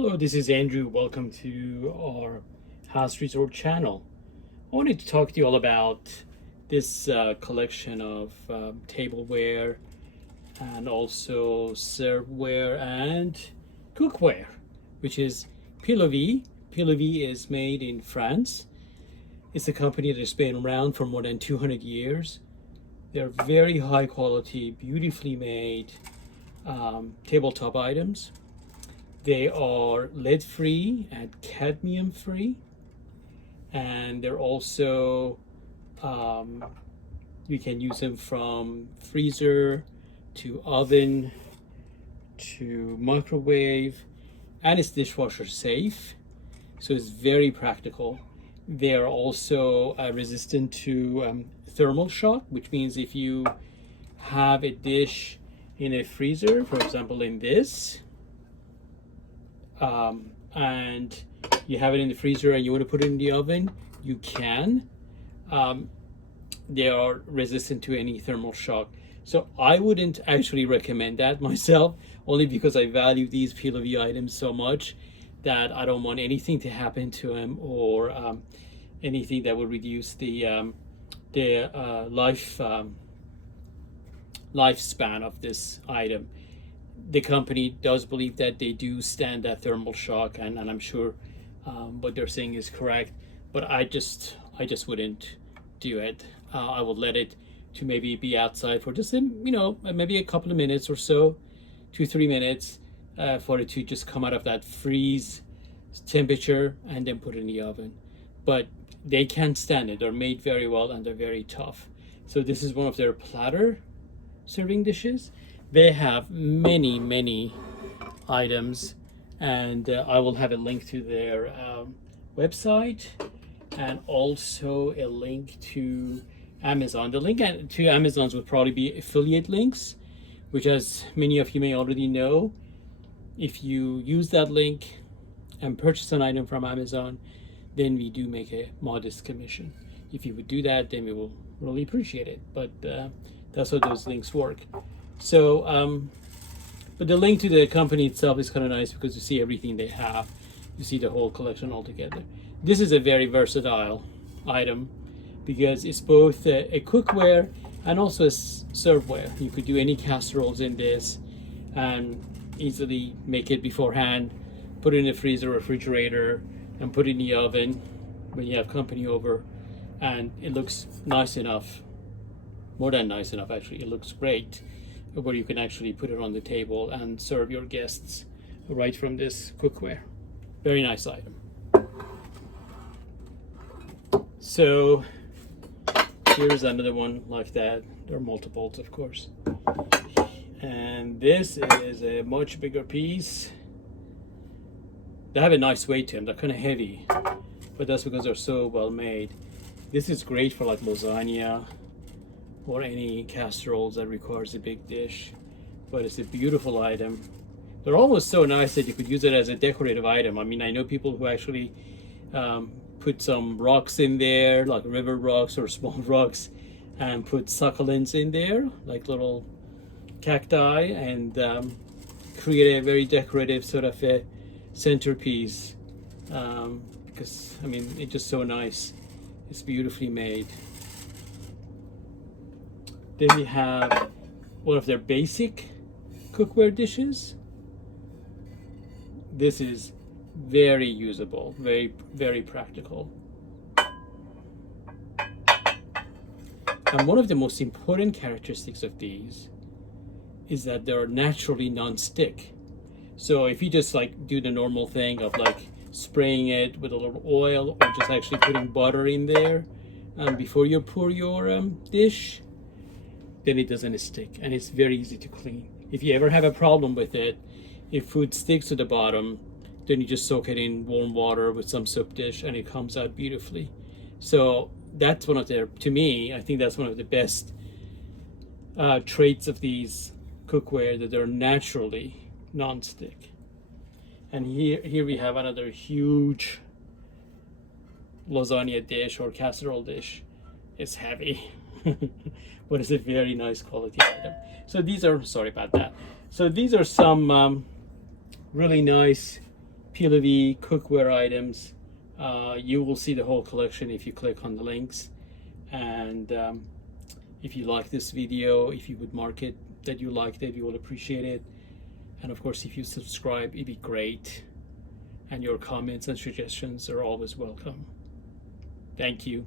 Hello, this is Andrew. Welcome to our House Resort channel. I wanted to talk to you all about this collection of tableware and also serveware and cookware, which is Pillivuyt. Pillivuyt is made in France. It's a company that has been around for more than 200 years. They're very high quality, beautifully made tabletop items. They are lead free and cadmium free, and they're also you can use them from freezer to oven to microwave, and it's dishwasher safe, so it's very practical. They are also resistant to thermal shock, which means if you have a dish in a freezer, for example in this, and you have it in the freezer and you want to put it in the oven, you can. They are resistant to any thermal shock. So I wouldn't actually recommend that myself, only because I value these Pillivuyt items so much that I don't want anything to happen to them, or anything that would reduce the lifespan of this item. The company does believe that they do stand that thermal shock, and I'm sure what they're saying is correct, but I just wouldn't do it. I would let it to maybe be outside for just maybe a couple of minutes or so, 2-3 minutes, for it to just come out of that freeze temperature, and then put it in the oven. But they can stand it. They're made very well and they're very tough. So this is one of their platter serving dishes. They have many items, and I will have a link to their website and also a link to Amazon. The link to Amazon's would probably be affiliate links, which, as many of you may already know, if you use that link and purchase an item from Amazon, then we do make a modest commission. If you would do that, then we will really appreciate it. But that's how those links work. So, but the link to the company itself is kind of nice because you see everything they have. You see the whole collection all together. This is a very versatile item because it's both a cookware and also a serveware. You could do any casseroles in this and easily make it beforehand, put it in the freezer or refrigerator, and put it in the oven when you have company over, and it looks nice enough, more than nice enough actually. It looks great, where you can actually put it on the table and serve your guests right from this cookware. Very nice item. So here's another one like that. There are multiples, of course. And this is a much bigger piece. They have a nice weight to them. They're kind of heavy, but that's because they're so well made. This is great for like lasagna or any casseroles that requires a big dish, but it's a beautiful item. They're almost so nice that you could use it as a decorative item. I mean, I know people who actually put some rocks in there, like river rocks or small rocks, and put succulents in there, like little cacti, and create a very decorative sort of a centerpiece, because I mean, it's just so nice. It's beautifully made. Then we have one of their basic cookware dishes. This is very usable, very practical. And one of the most important characteristics of these is that they're naturally non-stick. So if you just like do the normal thing of like spraying it with a little oil, or just actually putting butter in there before you pour your dish, then it doesn't stick, and it's very easy to clean. If you ever have a problem with it, if food sticks to the bottom, then you just soak it in warm water with some soap dish and it comes out beautifully. So that's one of their, to me, I think that's one of the best traits of these cookware, that they're naturally non-stick. And here we have another huge lasagna dish or casserole dish. It's heavy, but it's a very nice quality item. So these are, sorry about that. So these are some really nice Pillivuyt cookware items. You will see the whole collection if you click on the links. And if you like this video, if you would mark it that you liked it, we will appreciate it. And of course, if you subscribe, it'd be great. And your comments and suggestions are always welcome. Thank you.